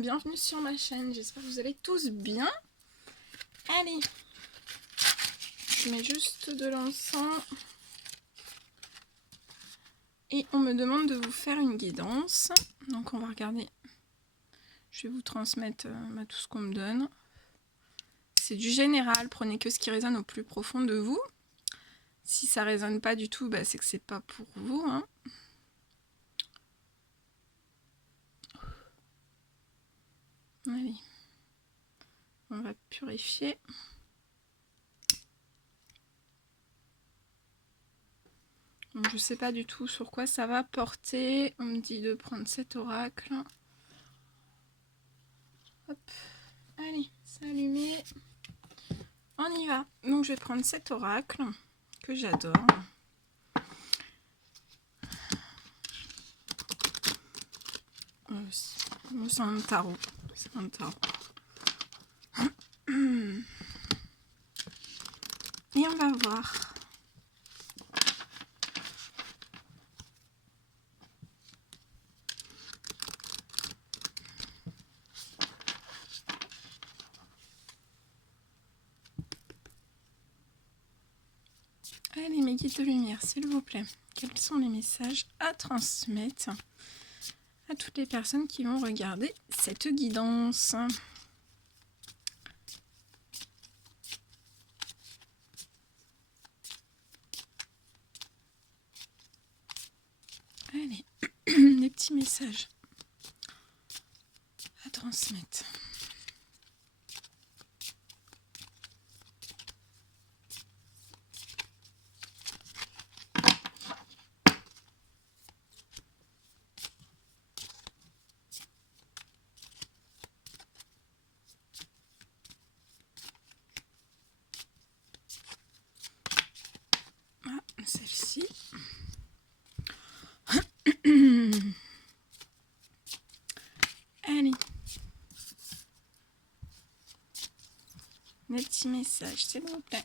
bienvenue sur ma chaîne, j'espère que vous allez tous bien. Allez, je mets juste de l'encens et on me demande de vous faire une guidance. Donc on va regarder, je vais vous transmettre tout ce qu'on me donne. C'est du général, prenez que ce qui résonne au plus profond de vous. Si ça résonne pas du tout, c'est que c'est pas pour vous, hein. Allez, on va purifier. Donc, je sais pas du tout sur quoi ça va porter. On me dit de prendre cet oracle. Hop, allez, c'est allumé. On y va. Donc je vais prendre cet oracle que j'adore. C'est un tarot. C'est un tarot. Et on va voir. Allez, mes guides de lumière, s'il vous plaît. Quels sont les messages à transmettre à toutes les personnes qui vont regarder cette guidance? Allez, des petits messages à transmettre. Ah, celle-ci. Allez. Des petits messages, s'il vous plaît.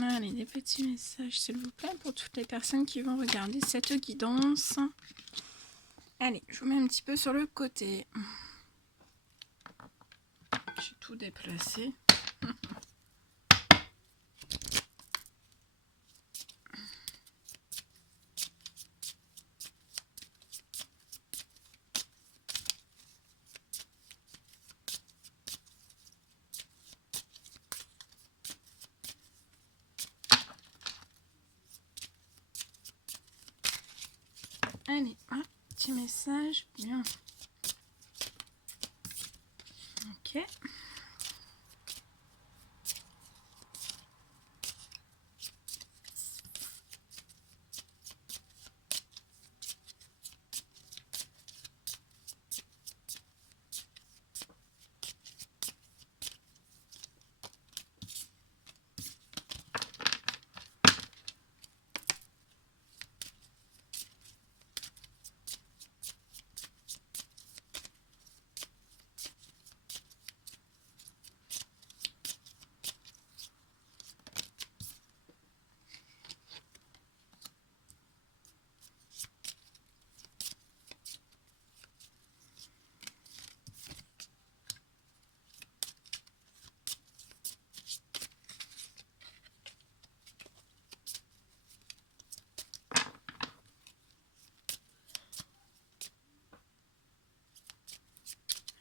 Allez, des petits messages, s'il vous plaît, pour toutes les personnes qui vont regarder cette guidance. Allez, je vous mets un petit peu sur le côté. J'ai tout déplacé. Allez, un petit message, bien. Ok.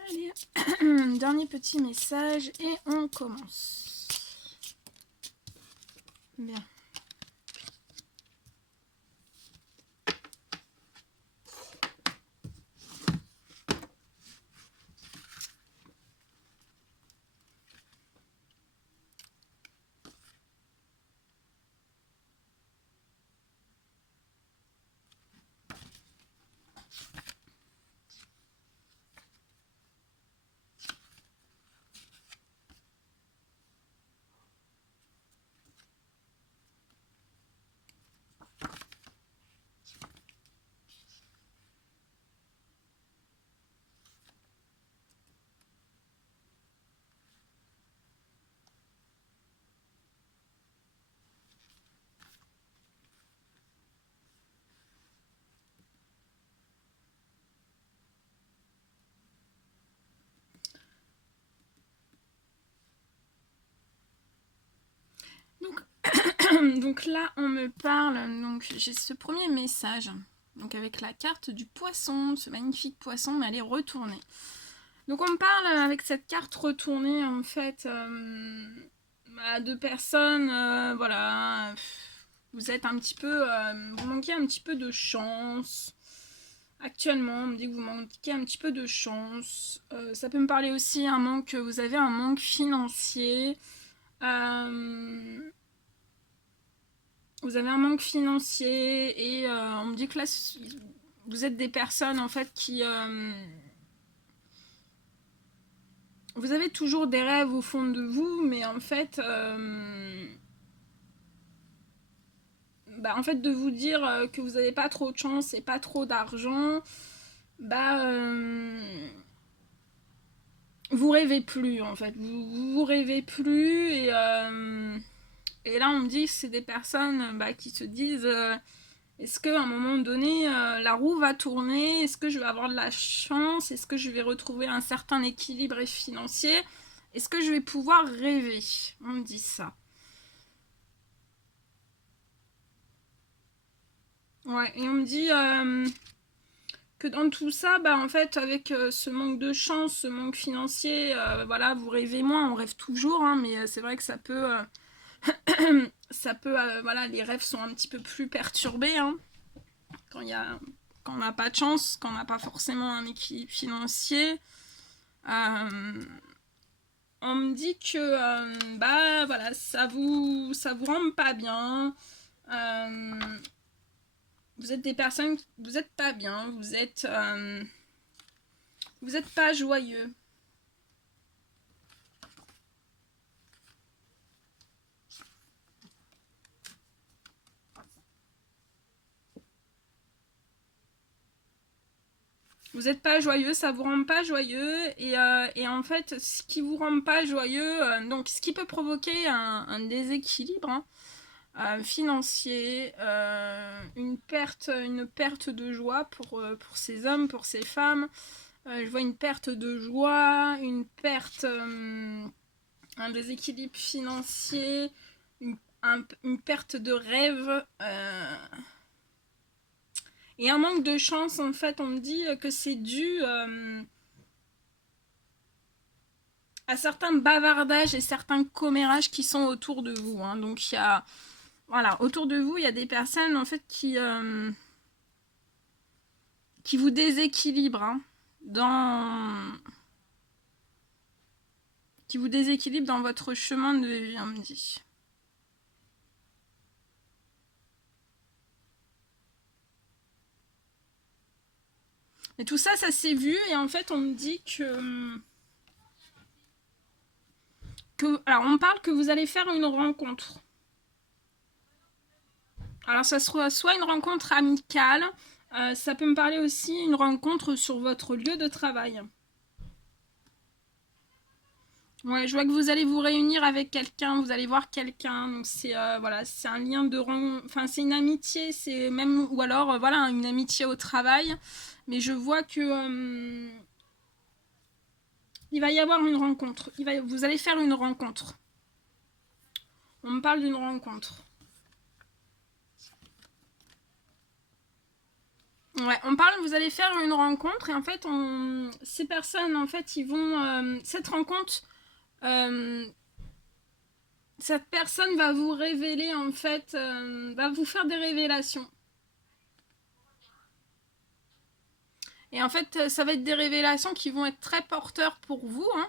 Allez, dernier petit message et on commence. Bien. Donc là, on me parle, donc j'ai ce premier message, donc avec la carte du poisson, ce magnifique poisson, mais elle est retournée. Donc on me parle avec cette carte retournée, en fait, à deux personnes, voilà, vous êtes un petit peu, vous manquez un petit peu de chance. Actuellement, on me dit que vous manquez un petit peu de chance. Ça peut me parler aussi un manque, vous avez un manque financier. Vous avez un manque financier et on me dit que là, vous êtes des personnes en fait qui... vous avez toujours des rêves au fond de vous, mais en fait... en fait, de vous dire que vous n'avez pas trop de chance et pas trop d'argent, vous rêvez plus en fait. Vous rêvez plus et là, on me dit que c'est des personnes qui se disent... est-ce qu'à un moment donné, la roue va tourner? Est-ce que je vais avoir de la chance? Est-ce que je vais retrouver un certain équilibre financier? Est-ce que je vais pouvoir rêver? On me dit ça. Ouais, et on me dit que dans tout ça, en fait, avec ce manque de chance, ce manque financier, voilà, vous rêvez moins, on rêve toujours, hein, mais c'est vrai que ça peut... ça peut, voilà, les rêves sont un petit peu plus perturbés, hein. Quand on n'a pas de chance, quand on n'a pas forcément un équilibre financier, on me dit que voilà, ça vous rend pas bien. Vous êtes des personnes, vous n'êtes pas bien, vous êtes pas joyeux. Vous n'êtes pas joyeux, ça vous rend pas joyeux et en fait ce qui vous rend pas joyeux, donc ce qui peut provoquer un déséquilibre financier, une perte de joie pour ces hommes, pour ces femmes. Je vois une perte de joie, une perte, un déséquilibre financier, une perte de rêve. Et un manque de chance, en fait, on me dit que c'est dû à certains bavardages et certains commérages qui sont autour de vous. Hein. Donc, il y a... Voilà, autour de vous, il y a des personnes, en fait, qui vous déséquilibrent. Hein, qui vous déséquilibrent dans votre chemin de vie, on me dit. Et tout ça, ça s'est vu, et en fait, on me dit alors, on parle que vous allez faire une rencontre. Alors, ça sera soit une rencontre amicale, ça peut me parler aussi une rencontre sur votre lieu de travail. Ouais, je vois que vous allez vous réunir avec quelqu'un, vous allez voir quelqu'un, donc c'est voilà, c'est un lien de enfin c'est une amitié, c'est même ou alors voilà une amitié au travail, mais je vois que il va y avoir une rencontre, vous allez faire une rencontre. On me parle d'une rencontre. Ouais, on parle, vous allez faire une rencontre et en fait, ces personnes, en fait, ils vont... cette rencontre, cette personne va vous révéler, en fait, va vous faire des révélations. Et en fait, ça va être des révélations qui vont être très porteurs pour vous. Hein.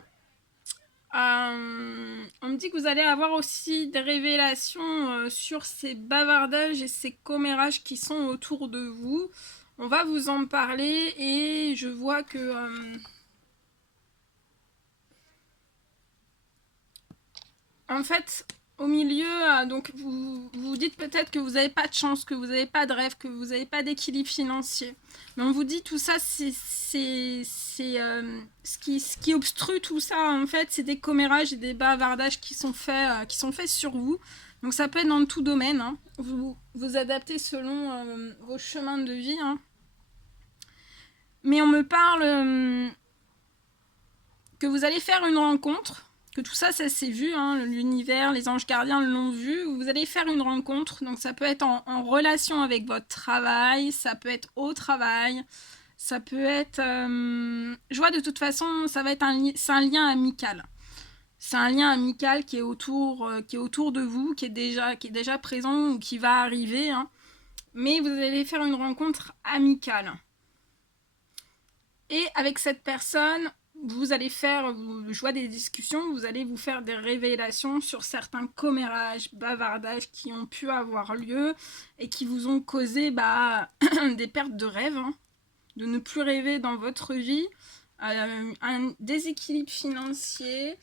On me dit que vous allez avoir aussi des révélations sur ces bavardages et ces commérages qui sont autour de vous. On va vous en parler et je vois que... en fait, au milieu, donc vous vous dites peut-être que vous n'avez pas de chance, que vous n'avez pas de rêve, que vous n'avez pas d'équilibre financier. Mais on vous dit tout ça, c'est ce qui obstrue tout ça, en fait, c'est des commérages et des bavardages qui sont faits sur vous. Donc ça peut être dans tout domaine. Hein. Vous adaptez selon vos chemins de vie. Hein. Mais on me parle que vous allez faire une rencontre. que tout ça, ça s'est vu, hein, l'univers, les anges gardiens l'ont vu. Vous allez faire une rencontre, donc ça peut être en relation avec votre travail, ça peut être au travail, ça peut être... je vois de toute façon, ça va être c'est un lien amical. C'est un lien amical qui est autour de vous, qui est déjà présent ou qui va arriver, hein. Mais vous allez faire une rencontre amicale. Et avec cette personne, vous allez faire, je vois des discussions, vous allez vous faire des révélations sur certains commérages, bavardages qui ont pu avoir lieu et qui vous ont causé des pertes de rêve, hein, de ne plus rêver dans votre vie, un déséquilibre financier.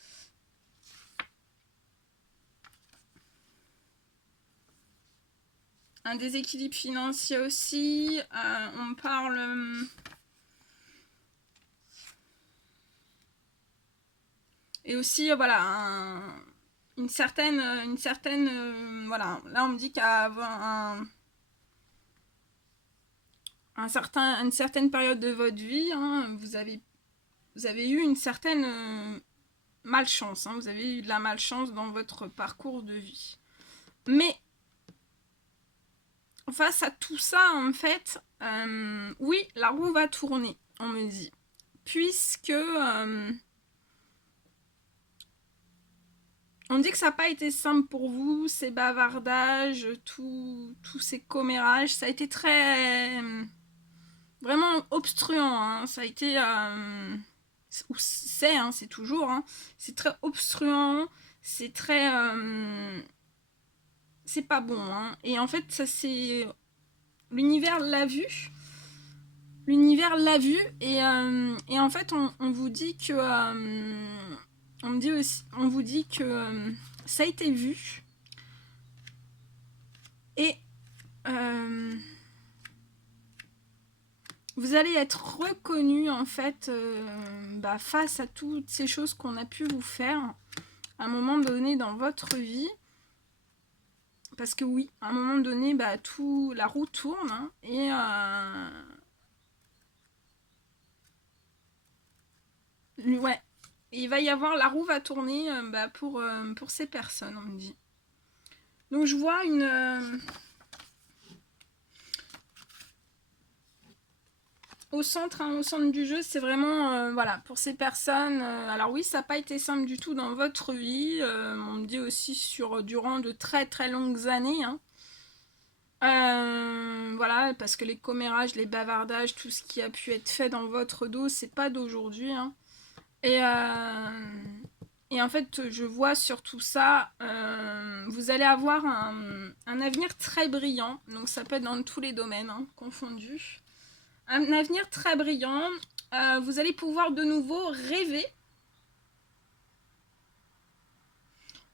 Un déséquilibre financier aussi, on parle... et aussi, voilà, une certaine voilà, là on me dit qu'à une certaine période de votre vie, hein, vous avez eu une certaine malchance, hein, vous avez eu de la malchance dans votre parcours de vie. Mais face à tout ça, en fait, oui, la roue va tourner, on me dit, puisque on dit que ça n'a pas été simple pour vous, ces bavardages, tous ces commérages, ça a été très... vraiment obstruant, hein. Ça a été... ou c'est, hein, c'est toujours, hein, c'est très obstruant, c'est très... c'est pas bon, hein. Et en fait, ça c'est... L'univers l'a vu. L'univers l'a vu et en fait, on vous dit que... on vous dit que ça a été vu. Et vous allez être reconnu en fait face à toutes ces choses qu'on a pu vous faire à un moment donné dans votre vie. Parce que oui, à un moment donné, la roue tourne, hein, et ouais, et il va y avoir, la roue va tourner pour ces personnes, on me dit. Donc je vois au centre du jeu, c'est vraiment, voilà, pour ces personnes. Alors oui, ça n'a pas été simple du tout dans votre vie. On me dit aussi durant de très très longues années, hein. Voilà, parce que les commérages, les bavardages, tout ce qui a pu être fait dans votre dos, c'est pas d'aujourd'hui, hein. Et en fait, je vois sur tout ça, vous allez avoir un avenir très brillant. Donc ça peut être dans tous les domaines, hein, confondus. Un avenir très brillant. Vous allez pouvoir de nouveau rêver.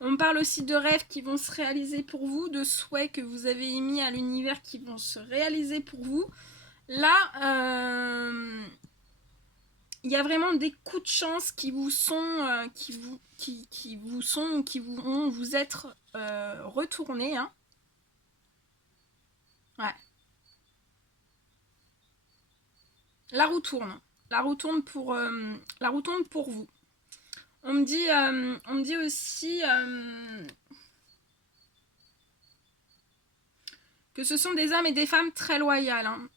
On parle aussi de rêves qui vont se réaliser pour vous, de souhaits que vous avez émis à l'univers qui vont se réaliser pour vous. Là, il y a vraiment des coups de chance qui vous sont, qui vont vous être retournés, hein. Ouais. La roue tourne. La roue tourne pour vous. On me dit aussi que ce sont des hommes et des femmes très loyales, hein.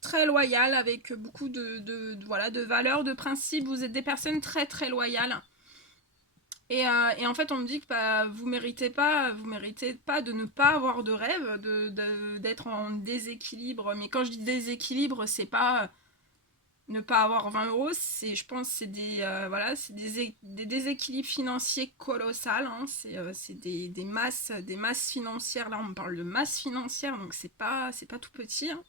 Très loyales, avec beaucoup de valeurs, de principes. Vous êtes des personnes très très loyales. Et en fait, on me dit que vous méritez pas de ne pas avoir de rêve, d'être en déséquilibre. Mais quand je dis déséquilibre, c'est pas ne pas avoir 20 euros, je pense c'est c'est des déséquilibres financiers colossales, hein. C'est des masses financières. Là, on parle de masse financière, donc c'est pas tout petit, hein.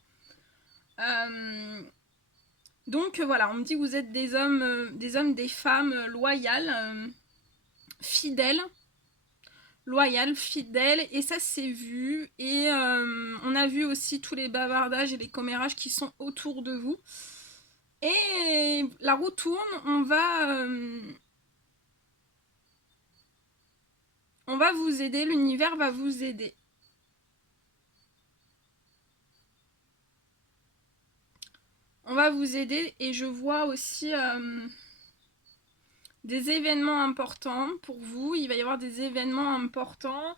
Donc voilà, on me dit que vous êtes des hommes, des femmes loyales, fidèles, et ça c'est vu. Et on a vu aussi tous les bavardages et les commérages qui sont autour de vous. Et la roue tourne, on va vous aider, l'univers va vous aider. On va vous aider, et je vois aussi des événements importants pour vous. Il va y avoir des événements importants.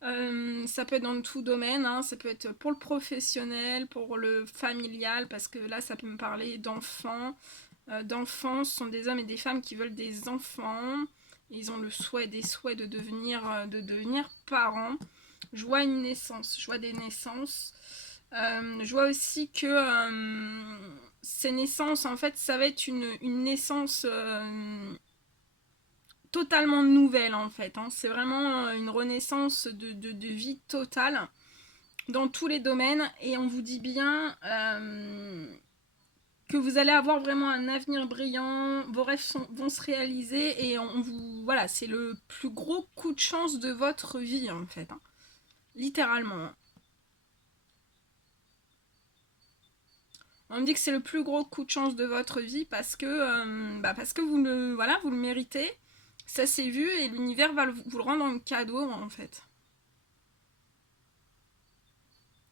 Ça peut être dans tout domaine, hein. Ça peut être pour le professionnel, pour le familial, parce que là, ça peut me parler d'enfants. D'enfants, ce sont des hommes et des femmes qui veulent des enfants. Ils ont le souhait, des souhaits de devenir parents. Je vois une naissance, je vois des naissances. Je vois aussi que ces naissances, en fait, ça va être une naissance totalement nouvelle, en fait. Hein. C'est vraiment une renaissance de vie totale dans tous les domaines. Et on vous dit bien que vous allez avoir vraiment un avenir brillant, vos rêves vont se réaliser et voilà, c'est le plus gros coup de chance de votre vie, en fait. Hein. Littéralement. On me dit que c'est le plus gros coup de chance de votre vie parce que vous le méritez. Ça s'est vu et l'univers va vous le rendre en cadeau, en fait.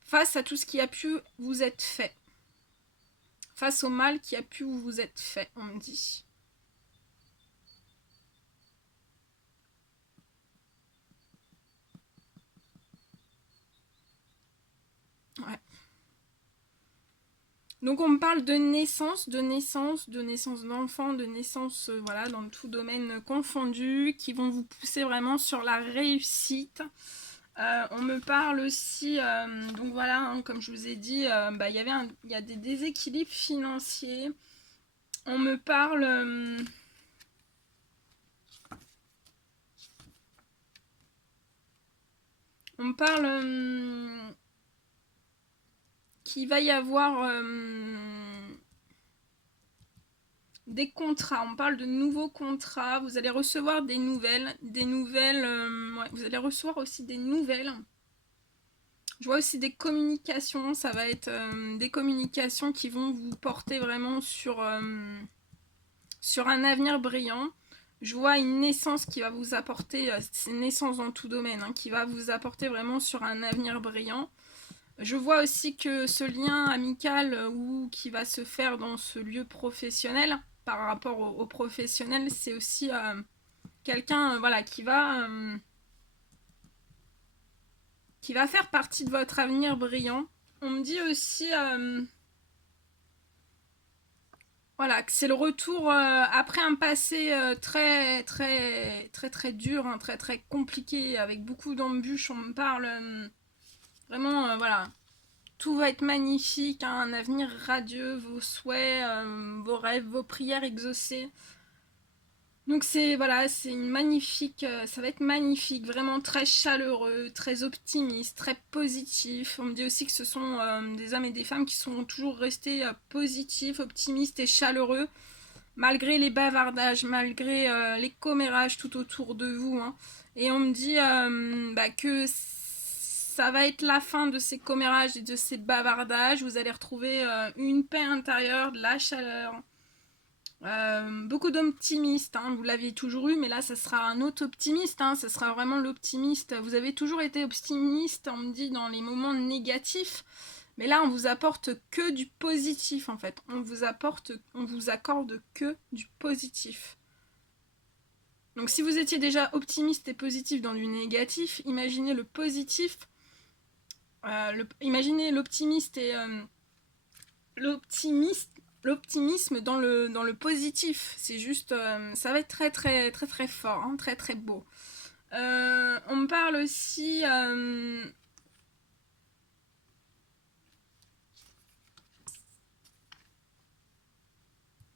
Face à tout ce qui a pu vous être fait. Face au mal qui a pu vous être fait, on me dit. Ouais. Donc on me parle de naissance d'enfants, de naissance, voilà, dans tout domaine confondu, qui vont vous pousser vraiment sur la réussite. On me parle aussi, donc voilà, hein, comme je vous ai dit, il y a des déséquilibres financiers. On me parle... on me parle qu'il va y avoir des contrats. On parle de nouveaux contrats. Vous allez recevoir des nouvelles. Ouais, vous allez recevoir aussi des nouvelles. Je vois aussi des communications. Ça va être des communications qui vont vous porter vraiment sur un avenir brillant. Je vois une naissance qui va vous apporter, c'est une naissance dans tout domaine, hein, qui va vous apporter vraiment sur un avenir brillant. Je vois aussi que ce lien amical ou qui va se faire dans ce lieu professionnel, par rapport au professionnel, c'est aussi quelqu'un voilà, qui va faire partie de votre avenir brillant. On me dit aussi voilà, que c'est le retour après un passé très très très très dur, hein, très très compliqué, avec beaucoup d'embûches. On me parle vraiment, voilà, tout va être magnifique, hein, un avenir radieux, vos souhaits, vos rêves, vos prières exaucées. Donc c'est voilà, c'est une magnifique, ça va être magnifique, vraiment très chaleureux, très optimiste, très positif. On me dit aussi que ce sont des hommes et des femmes qui sont toujours restés positifs, optimistes et chaleureux, malgré les bavardages, malgré les commérages tout autour de vous. Hein. Et on me dit que ça va être la fin de ces commérages et de ces bavardages. Vous allez retrouver une paix intérieure, de la chaleur. Beaucoup d'optimistes, hein, vous l'aviez toujours eu, mais là, ça sera un autre optimiste, hein, ça sera vraiment l'optimiste. Vous avez toujours été optimiste, on me dit, dans les moments négatifs, mais là, on vous apporte que du positif, en fait. On vous accorde que du positif. Donc, si vous étiez déjà optimiste et positif dans du négatif, imaginez le positif, imaginez l'optimiste et l'optimisme dans le positif. C'est juste, ça va être très très très très fort, hein, très très beau. On me parle aussi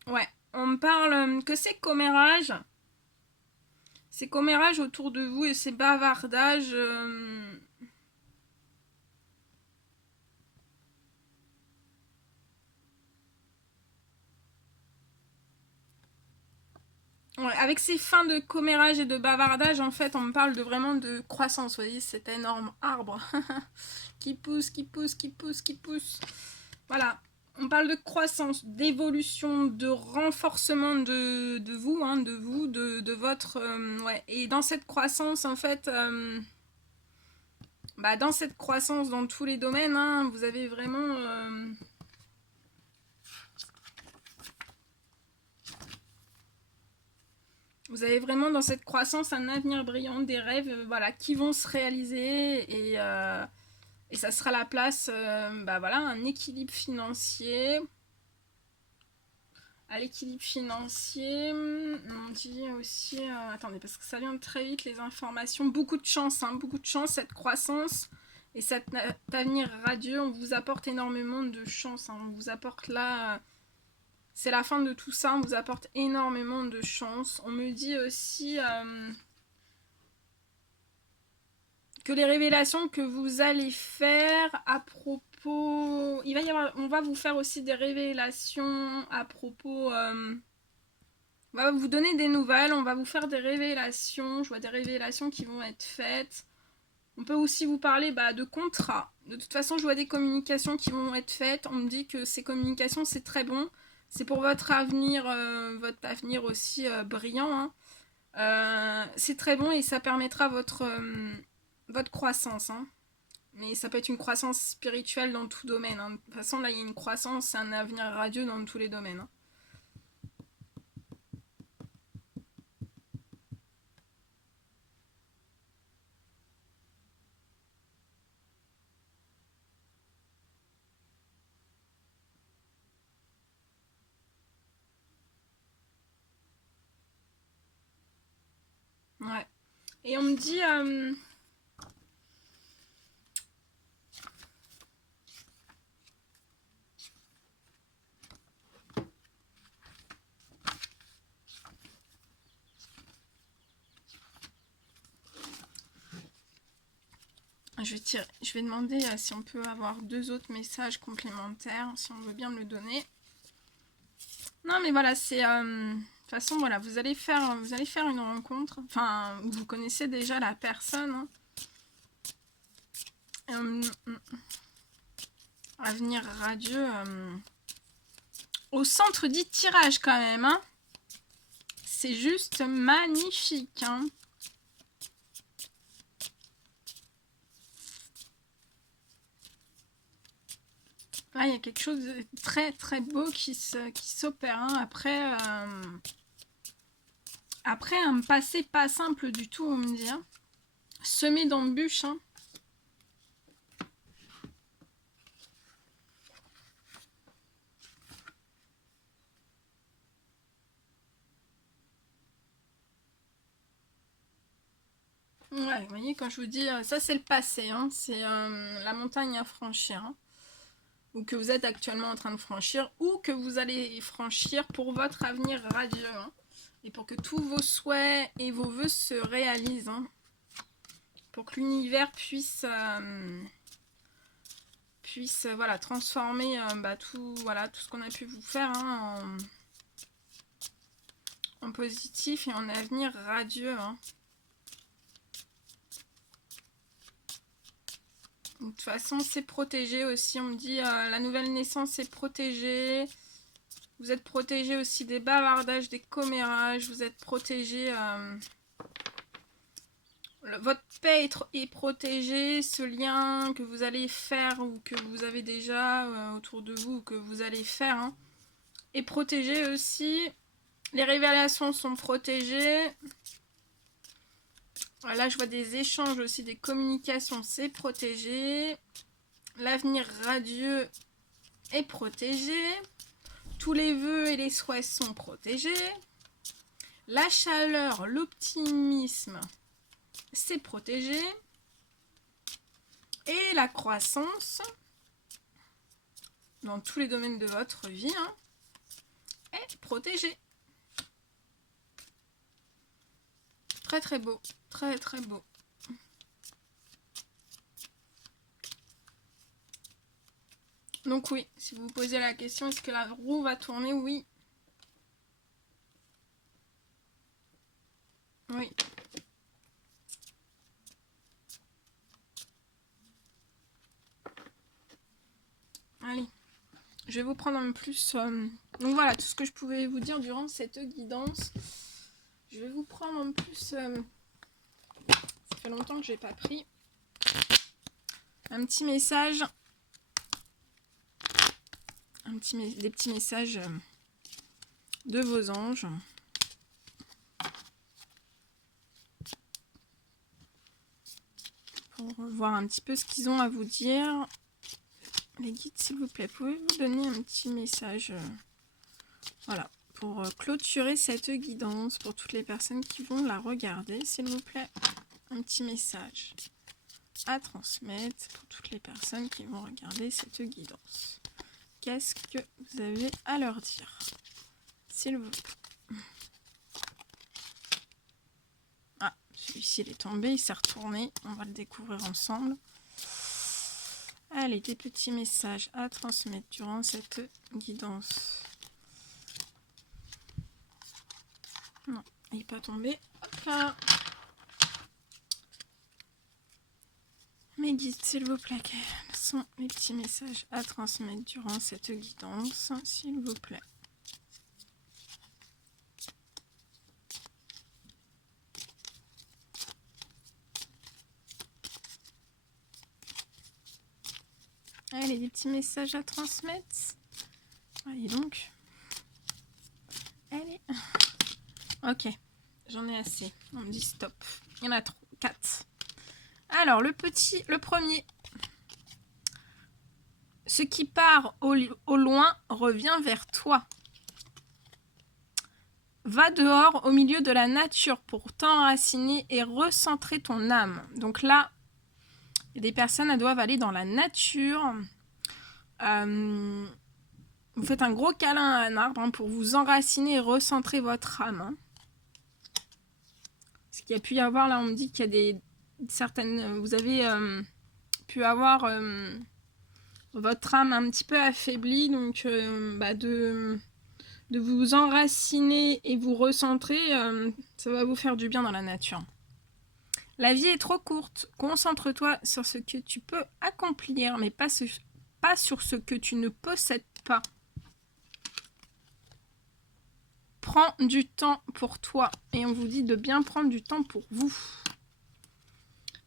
ouais, on me parle que ces commérages autour de vous et ces bavardages ouais, avec ces fins de commérage et de bavardage, en fait, on me parle de vraiment de croissance. Vous voyez, cet énorme arbre qui pousse, qui pousse, qui pousse, qui pousse. Voilà. On parle de croissance, d'évolution, de renforcement de vous, hein, de votre... ouais. Et dans cette croissance, en fait, dans cette croissance dans tous les domaines, hein, vous avez vraiment... Vous avez vraiment dans cette croissance un avenir brillant, des rêves voilà, qui vont se réaliser et ça sera la place, voilà, un équilibre financier. À l'équilibre financier, on dit aussi, attendez, parce que ça vient très vite les informations, beaucoup de chance, cette croissance et cet avenir radieux, on vous apporte énormément de chance, on vous apporte là, c'est la fin de tout ça, on vous apporte énormément de chance. On me dit aussi que les révélations que vous allez faire à propos, on va vous faire aussi des révélations à propos, on va vous donner des nouvelles, on va vous faire des révélations, je vois des révélations qui vont être faites. On peut aussi vous parler de contrats. De toute façon, je vois des communications qui vont être faites. On me dit que ces communications, c'est très bon. C'est pour votre avenir aussi brillant. Hein. C'est très bon et ça permettra votre croissance. Hein. Mais ça peut être une croissance spirituelle dans tout domaine. Hein. De toute façon, là, il y a une croissance et un avenir radieux dans tous les domaines. Hein. Ouais. Et on me dit... je vais demander si on peut avoir 2 autres messages complémentaires, si on veut bien me le donner. Non, mais voilà, c'est... de toute façon, voilà, vous allez faire une rencontre. Enfin, vous connaissez déjà la personne. Hein. Avenir radieux. Au centre du tirage, quand même. Hein. C'est juste magnifique. Hein. Là, il y a quelque chose de très très beau qui s'opère. Hein. Après un passé pas simple du tout, on me dit. Hein. Semé d'embûches. Hein. Ouais, vous voyez, quand je vous dis, ça c'est le passé, hein, c'est la montagne à franchir, hein, ou que vous êtes actuellement en train de franchir, ou que vous allez franchir pour votre avenir radieux, hein, et pour que tous vos souhaits et vos vœux se réalisent, hein, pour que l'univers puisse voilà, transformer tout ce qu'on a pu vous faire hein, en positif et en avenir radieux. Hein. De toute façon, c'est protégé aussi. On me dit la nouvelle naissance est protégée. Vous êtes protégé aussi des bavardages, des commérages. Vous êtes protégé. Votre paix est protégée. Ce lien que vous allez faire ou que vous avez déjà autour de vous ou que vous allez faire hein, est protégé aussi. Les révélations sont protégées. Là, je vois des échanges aussi, des communications, c'est protégé. L'avenir radieux est protégé. Tous les vœux et les souhaits sont protégés. La chaleur, l'optimisme, c'est protégé. Et la croissance, dans tous les domaines de votre vie, hein, est protégée. Très très beau, très très beau. Donc oui, si vous vous posez la question, est-ce que la roue va tourner? Oui. Oui. Allez, je vais vous prendre un plus... Donc voilà, tout ce que je pouvais vous dire durant cette guidance. Je vais vous prendre en plus... Ça fait longtemps que je n'ai pas pris. Un petit message. Des petits messages de vos anges. voir un petit peu ce qu'ils ont à vous dire. Les guides, s'il vous plaît, pouvez-vous donner un petit message voilà, pour clôturer cette guidance, pour toutes les personnes qui vont la regarder, s'il vous plaît. Un petit message à transmettre pour toutes les personnes qui vont regarder cette guidance. Qu'est-ce que vous avez à leur dire, s'il vous plaît? Ah, celui-ci il est tombé, il s'est retourné. On va le découvrir ensemble. Allez, des petits messages à transmettre durant cette guidance. Non, il n'est pas tombé. Hop là. Mes guides, s'il vous plaît, quels sont les petits messages à transmettre durant cette guidance, s'il vous plaît? Allez, des petits messages à transmettre. Allez donc. Allez. Ok, j'en ai assez. On me dit stop. Il y en a 4. Alors, le premier. Ce qui part au loin revient vers toi. Va dehors au milieu de la nature pour t'enraciner et recentrer ton âme. Donc là, il y a des personnes, elles doivent aller dans la nature. Vous faites un gros câlin à un arbre pour vous enraciner et recentrer votre âme. Ce qu'il y a pu y avoir, là on me dit qu'il y a certaines... Vous avez pu avoir votre âme un petit peu affaiblie, donc de vous enraciner et vous recentrer, ça va vous faire du bien dans la nature. La vie est trop courte. Concentre-toi sur ce que tu peux accomplir, mais pas sur ce que tu ne possèdes pas. Prends du temps pour toi. Et on vous dit de bien prendre du temps pour vous.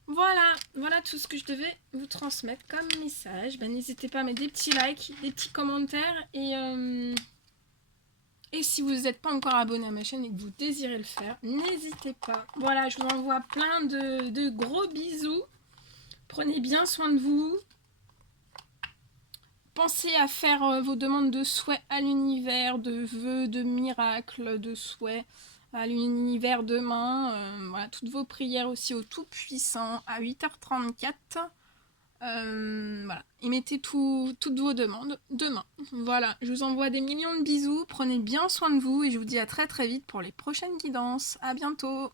Voilà tout ce que je devais vous transmettre comme message. N'hésitez pas à mettre des petits likes, des petits commentaires. Et si vous n'êtes pas encore abonné à ma chaîne et que vous désirez le faire, n'hésitez pas. Voilà, je vous envoie plein de gros bisous. Prenez bien soin de vous. Pensez à faire vos demandes de souhaits à l'univers, de vœux, de miracles, de souhaits à l'univers demain. Voilà, toutes vos prières aussi au Tout-Puissant à 8h34. Voilà, et mettez toutes vos demandes demain. Voilà, je vous envoie des millions de bisous. Prenez bien soin de vous et je vous dis à très très vite pour les prochaines guidances. À bientôt.